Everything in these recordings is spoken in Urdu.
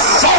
100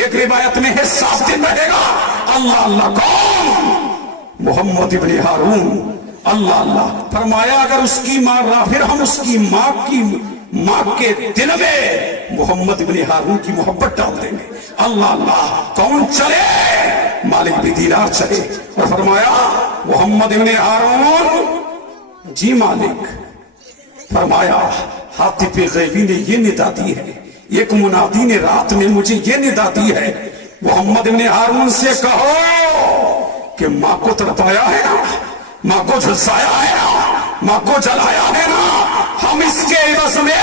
ایک روایت میں ہے 7 دن رہے گا. اللہ اللہ. کون؟ محمد ابن ہارون. اللہ اللہ. فرمایا اگر اس کی ماں پھر ہم اس کی ماں کے دل میں محمد ابن ہارون کی محبت ڈال دیں گے. اللہ اللہ. کون چلے؟ مالک بن دینار چلے اور فرمایا محمد ابن ہارون. جی مالک. فرمایا حاطب غیبی نے یہ ندا دی ہے, ایک منادی نے رات میں مجھے یہ ندا دی ہے, محمد ابن ہارون سے کہو کہ ماں کو تڑپایا ہے نا, ماں کو جھلسایا ہے نا, ماں کو جلایا ہے نا, ہم اس کے عوض میں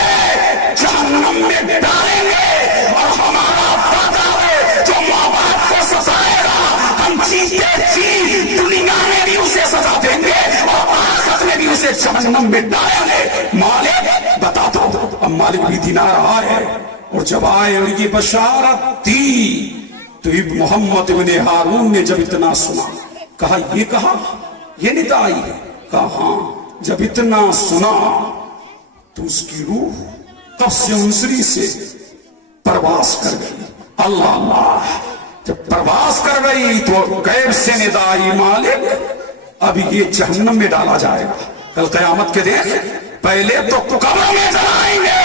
جہنم میں ڈالیں گے اور ہمارا وعدہ ہے جو ماں باپ کو سزائے گا ہم جیتے جی دنیا میں بھی اسے سزا دیں گے اور آخرت میں بھی اسے جہنم میں ڈالیں گے. مالک بتا دو. اب مالک بھی دینار آئے اور جب آئے اور یہ بشارت دی تو محمد ابن ہارون نے جب اتنا سنا کہا یہ ندا آئی ہے. کہا ہاں. جب اتنا سنا تو اس کی روح تب سے انسری سے پرواز کر گئی. اللہ اللہ. جب پرواز کر گئی تو غیب سے ندا آئی مالک اب یہ جہنم میں ڈالا جائے گا کل قیامت کے دن. پہلے تو قبر میں جلائیں گے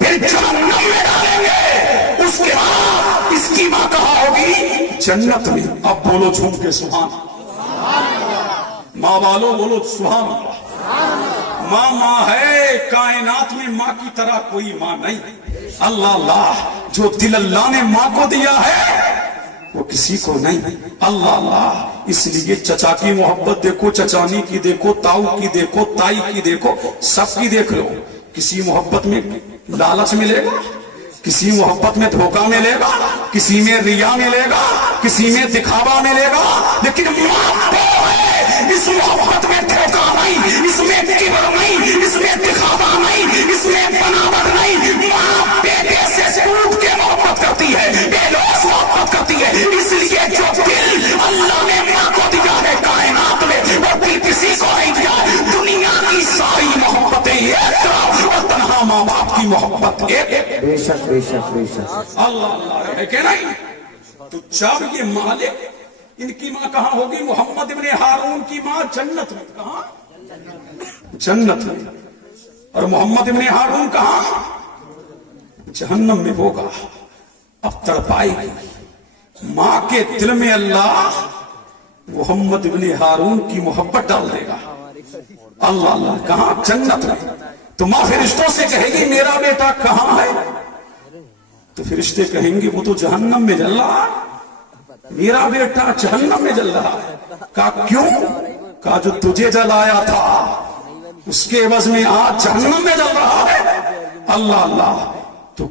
پھر جہنم میں ڈالیں گے, اس کے بعد اس کی ماں کہاں ہوگی؟ جنت میں. اب بولو جھوم کے سبحان ماں والو بولو سبحان اللہ. ماں ہے کائنات میں, ماں کی طرح کوئی ماں نہیں. اللہ اللہ. جو دل اللہ نے ماں کو دیا ہے وہ کسی کو نہیں. اللہ اللہ. اس لیے چچا کی محبت دیکھو, چچانی کی دیکھو, تاؤ کی دیکھو, تائی کی دیکھو, سب کی دیکھ لو. کسی محبت میں لالچ ملے گا, کسی محبت میں دھوکہ ملے گا, کسی میں ریا ملے گا, کسی میں دکھاوا ملے گا, لیکن ماں وہ ہے اس محبت میں دھوکہ نہیں, اس میں کبر نہیں, اس میں دکھاوا نہیں, اس میں بناوٹ نہیں. ماں بیٹے سے ٹوٹ کے محبت کرتی ہے, بے لوث محبت کرتی ہے. اس لیے جو دل اللہ نے ماں کو دیا ہے کائنات میں وہ دل کسی کو نہیں دیا. دنیا کی ساری محبتیں ایک طرف اور تنہا ماں باپ کی محبت ایک. بے شک بے شک بے شک. اللہ اللہ ہے کہ نہیں. تو جب یہ مالک ان کی ماں کہاں ہوگی؟ محمد ابن ہارون کی ماں جنت میں. کہاں؟ جنت میں. اور محمد ابن ہارون کہاں؟ جہنم میں ہوگا. اب تڑپائے گی ماں کے دل میں اللہ محمد ابن ہارون کی محبت ڈال دے گا. اللہ اللہ. کہاں؟ جنت میں. تو ماں فرشتوں سے کہے گی میرا بیٹا کہاں ہے؟ تو فرشتے کہیں گے وہ تو جہنم میں جل رہا ہے, میرا بیٹا جہنم میں جل رہا ہے. کہا کیوں؟ کہا جو تجھے جلایا تھا اس کے عوض میں آج جہنم میں جل رہا ہے. اللہ اللہ. تو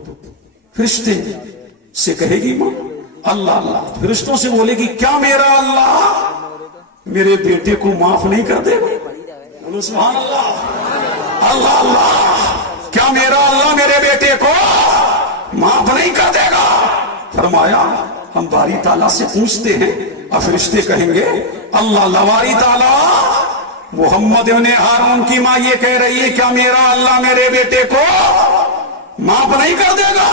فرشتے سے کہے گی ماں اللہ اللہ. فرشتوں سے بولے گی کیا میرا اللہ میرے بیٹے کو معاف نہیں کر دے گا؟ بولو سبحان اللہ. اللہ اللہ. کیا میرا اللہ میرے بیٹے کو معاف نہیں کر دے گا؟ فرمایا ہم باری تعالیٰ سے پوچھتے ہیں. اور فرشتے کہیں گے اللہ اللہ باری تعالیٰ محمد ابن ہارون کی ماں یہ کہہ رہی ہے کیا میرا اللہ میرے بیٹے کو معاف نہیں کر دے گا؟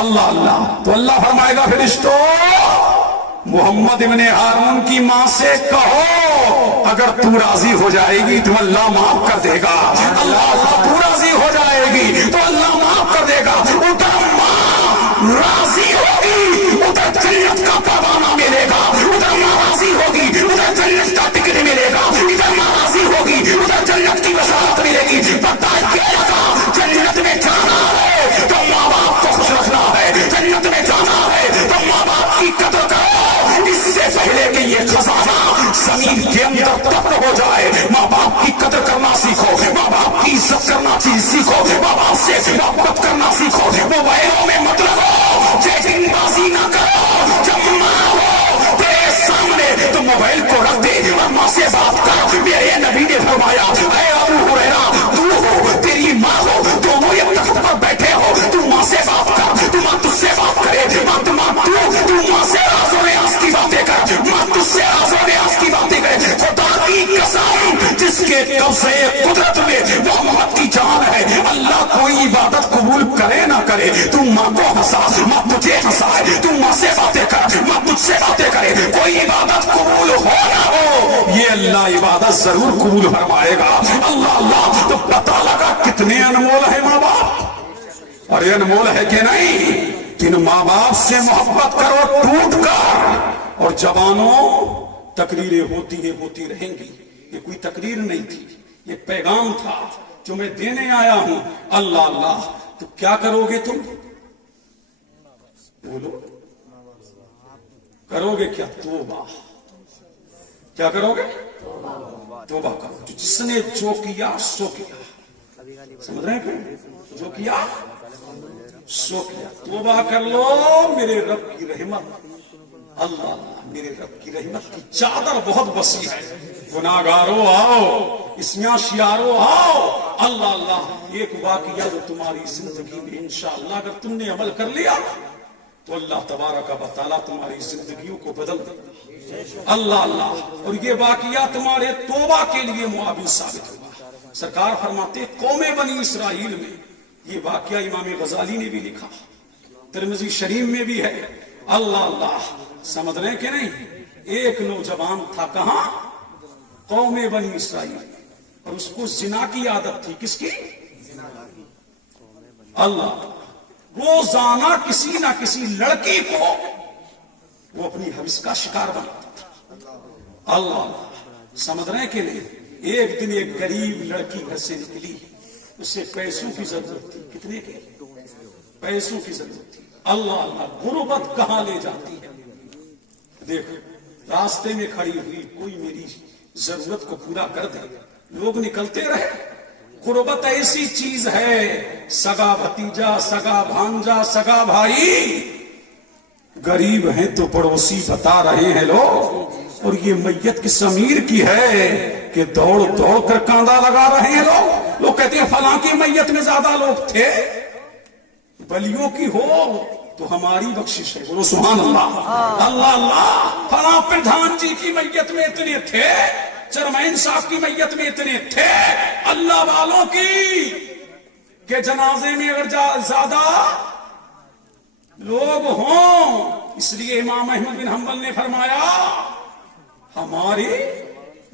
اللہ اللہ. تو اللہ فرمائے گا فرشتوں محمد ابن ہارون کی ماں سے کہو اگر تو راضی ہو جائے گی تو اللہ معاف کر دے گا. اللہ اللہ. تو راضی ہو جائے گی تو اللہ معاف کر دے گا. ادھر ماں راضی ہوگی ادھر جنت کا پروانہ ملے گا, ادھر ماں راضی ہوگی ادھر جنت کا ٹکٹ ملے گا, ادھر ماں راضی ہوگی ادھر جنت کی بشارت ملے گی. پتہ کیا لگا جنت میں جانا ہے تو ماں باپ کو خوش رکھنا ہے, جنت میں جانا ہے تو ماں باپ کی قدر کرو. اس سے پہلے کہ یہ خزانہ زمین کے اندر دفن ہو جائے ماں باپ کی قدر کرنا سیکھو, ماں باپ کی عزت کرنا سیکھو, ماں باپ سے محبت کرنا سیکھو. موبائلوں میں مت لگو, چیٹنگ بازی نہ کرو. جب ماں ہو تیرے سامنے تو موبائل کو رکھ دے اور ماں سے بات کر. میرے نبی نے فرمایا اے ابو ہریرہ تو ہو تیری ماں ہو دونوں ایک تخت پر بیٹھے ہو, تو ماں سے بات کر, تو ماں تجھ سے بات کرے. تو ماں سے راز و نیاز کی باتیں کر, ماں تجھ سے راز و نیاز کی باتیں کرے. خدا کی قسم جس جس کے قبضے قدرت میں محمد کی جان ہے. اللہ کوئی عبادت قبول کرے نہ کرے, تم ماں کو ہنسا, ماں تجھے ہنسائے, تم ماں سے باتیں کر, ماں تجھ سے باتیں کرے, کوئی عبادت قبول ہو نہ ہو, یہ اللہ عبادت ضرور قبول فرمائے گا. اللہ اللہ. تو پتہ لگا کتنے انمول ہے ماں باپ, اور یہ انمول ہے کہ نہیں. کہ ماں باپ سے محبت کرو ٹوٹ کر. اور جوانوں, تقریریں ہوتی ہیں, ہوتی رہیں گی. یہ کوئی تقریر نہیں تھی, یہ پیغام تھا جو میں دینے آیا ہوں. اللہ اللہ. تو کیا کرو گے تم؟ بولو, کرو گے کیا؟ توبہ. کیا کرو گے؟ توبہ کرو. جس نے جو کیا سو کیا. سمجھ رہے ہیں؟ جو کیا سو کیا. توبہ کر لو. میرے رب کی رحمت, اللہ اللہ, میرے رب کی رحمت کی چادر بہت وسیع ہے. گناہگاروں آؤ, اسمیاں شیاروں آؤ. اللہ اللہ. ایک واقعہ جو تمہاری زندگی میں انشاءاللہ اگر تم نے عمل کر لیا تو اللہ تبارک و تعالیٰ تمہاری زندگیوں کو بدل دے. اللہ اللہ. اور یہ واقعہ تمہارے توبہ کے لیے معاون ثابت ہوگا. سرکار فرماتے قوم بنی اسرائیل میں یہ واقعہ امام غزالی نے بھی لکھا, ترمذی شریف میں بھی ہے. اللہ اللہ. سمجھ رہے کہ نہیں؟ ایک نوجوان تھا, کہاں؟ قوم بنی اسرائیل, اور اس کو زنا کی عادت تھی. کس کی؟ اللہ. روزانہ کسی نہ کسی لڑکی کو وہ اپنی حوث کا شکار بناتا تھا. اللہ. سمجھ رہے کہ نہیں؟ ایک دن ایک غریب لڑکی گھر سے نکلی, اسے پیسوں کی ضرورت تھی. کتنے کے؟ پیسوں کی ضرورت تھی. اللہ اللہ. غربت کہاں لے جاتی ہے. دیکھو, راستے میں کھڑی ہوئی, کوئی میری ضرورت کو پورا کر دے. لوگ نکلتے رہے. غربت ایسی چیز ہے, سگا بھتیجا, سگا بھانجا, سگا بھائی, غریب ہیں تو پڑوسی بتا رہے ہیں لوگ. اور یہ میت کس امیر کی ہے کہ دوڑ دوڑ کر کاندھا لگا رہے ہیں لوگ. لوگ کہتے ہیں فلاں کی میت میں زیادہ لوگ تھے. بلیوں کی ہو تو ہماری بخشش ہے. بولو سبحان اللہ. اللہ اللہ. فلاں پردھان جی کی میت میں اتنے تھے, چیئرمین صاحب کی میت میں اتنے تھے. اللہ والوں کی کہ جنازے میں اگر زیادہ لوگ ہوں, اس لیے امام احمد بن حنبل نے فرمایا ہمارے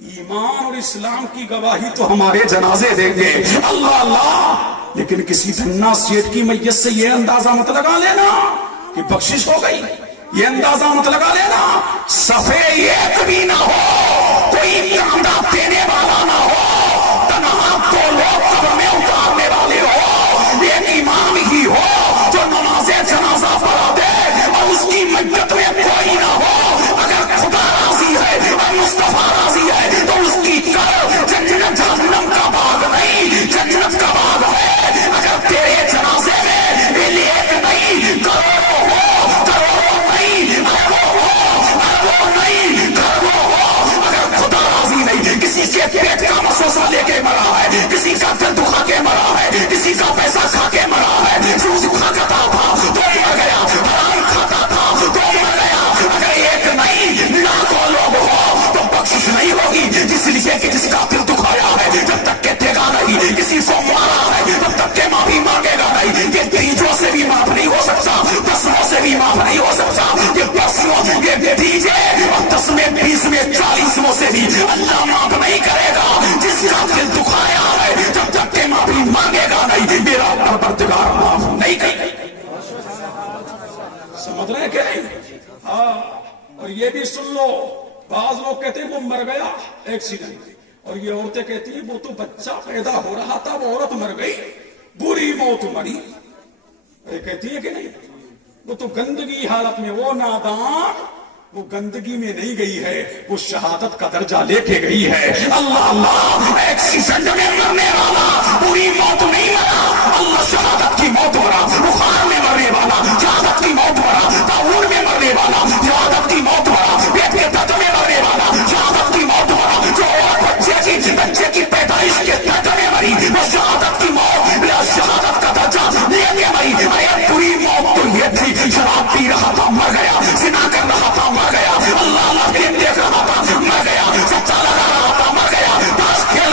ایمان اور اسلام کی گواہی تو ہمارے جنازے دیں گے. اللہ اللہ. لیکن کسی دھنا سیٹ کی میت سے یہ اندازہ مت لگا لینا کہ بخشش ہو گئی. یہ اندازہ مت لگا لینا صفے ایک بھی نہ ہو, کوئی چاندہ دینے والا نہ ہو, تنہا دو لوگ قبر میں اتارنے والے ہو, ایک امام ہی ہو جو نماز جنازہ پڑھا دے اور اس کی میت میں کوئی نہ ہو. اگر خدا راضی ہے اور مصطفیٰ راضی ہے تو اس کی کر جنت جہنم کا باغ نہیں, جنت کا باغ ہے. اگر تیرے جنازے میں ایک نہیں کروڑوں ہو, کروڑوں نہیں اربوں ہو, اربوں نہیں کروڑوں ہو, اگر خدا راضی نہیں, کسی کے پیٹ کا مسوسہ لے کے مرا ہے, کسی کا دل دکھا کے مرا ہے, کسی کا پیسہ کھا کے مرا ہے, سوز کھاتا تھا تو مر گیا, حرام کھاتا تھا تو مر گیا. اگر ایک نہیں لاکھوں لوگ ہو تو بخشش نہیں ہوگی. اس لیے کہ کسی کا دل دکھایا ہے جب تک کہ دے گا نہیں, کسی کو مارا ہے تب تک کہ معافی مانگے گا نہیں. یہ تیجوں سے بھی معاف نہیں ہو سکتا, دسموں سے بھی معاف نہیں ہو سکتا. یہ دسموں, یہ تیجے اور 10 میں 20 میں 40 سے بھی اللہ معاف نہیں کرے گا. جس کا دل دکھایا ہے جب تک کہ معافی مانگے گا نہیں, میرا پروردگار معاف نہیں کرے گا. سمجھ رہے کہ نہیں؟ ہاں. اور یہ بھی سن لو, بعض لوگ کہتے ہیں وہ مر گیا ایکسیڈنٹ, اور یہ عورتیں کہتی ہیں وہ تو بچہ پیدا ہو رہا تھا, وہ عورت مر گئی, بری موت مری. یہ کہتی ہے کہ نہیں, وہ تو گندگی حالت میں, وہ نادان وہ گندگی میں نہیں گئی ہے, وہ شہادت کا درجہ لے کے گئی ہے. اللہ اللہ. ایکسیڈنٹ میں مرنے والا بری موت نہیں مرا, اللہ شہادت کی موت مرا. بخار میں مرنے والا شہادت کی موت مرا, تعاون میں مرنے والا شہادت کی موت مرا, پیٹ کے درد میں مرنے والا شہادت کی موت مرا. جو بچے کی پیدائش کے درد میں مری وہ شہادت کی موت, شہادت کا درجہ لے کے مری. ارے بری موت تو یہ تھی, شراب پی رہا تھا مر گیا, زنا کر رہا تھا مر گیا, اللہ اللہ فلم دیکھ رہا تھا مر گیا, سچا لگا رہا تھا مر گیا, تاش کھیل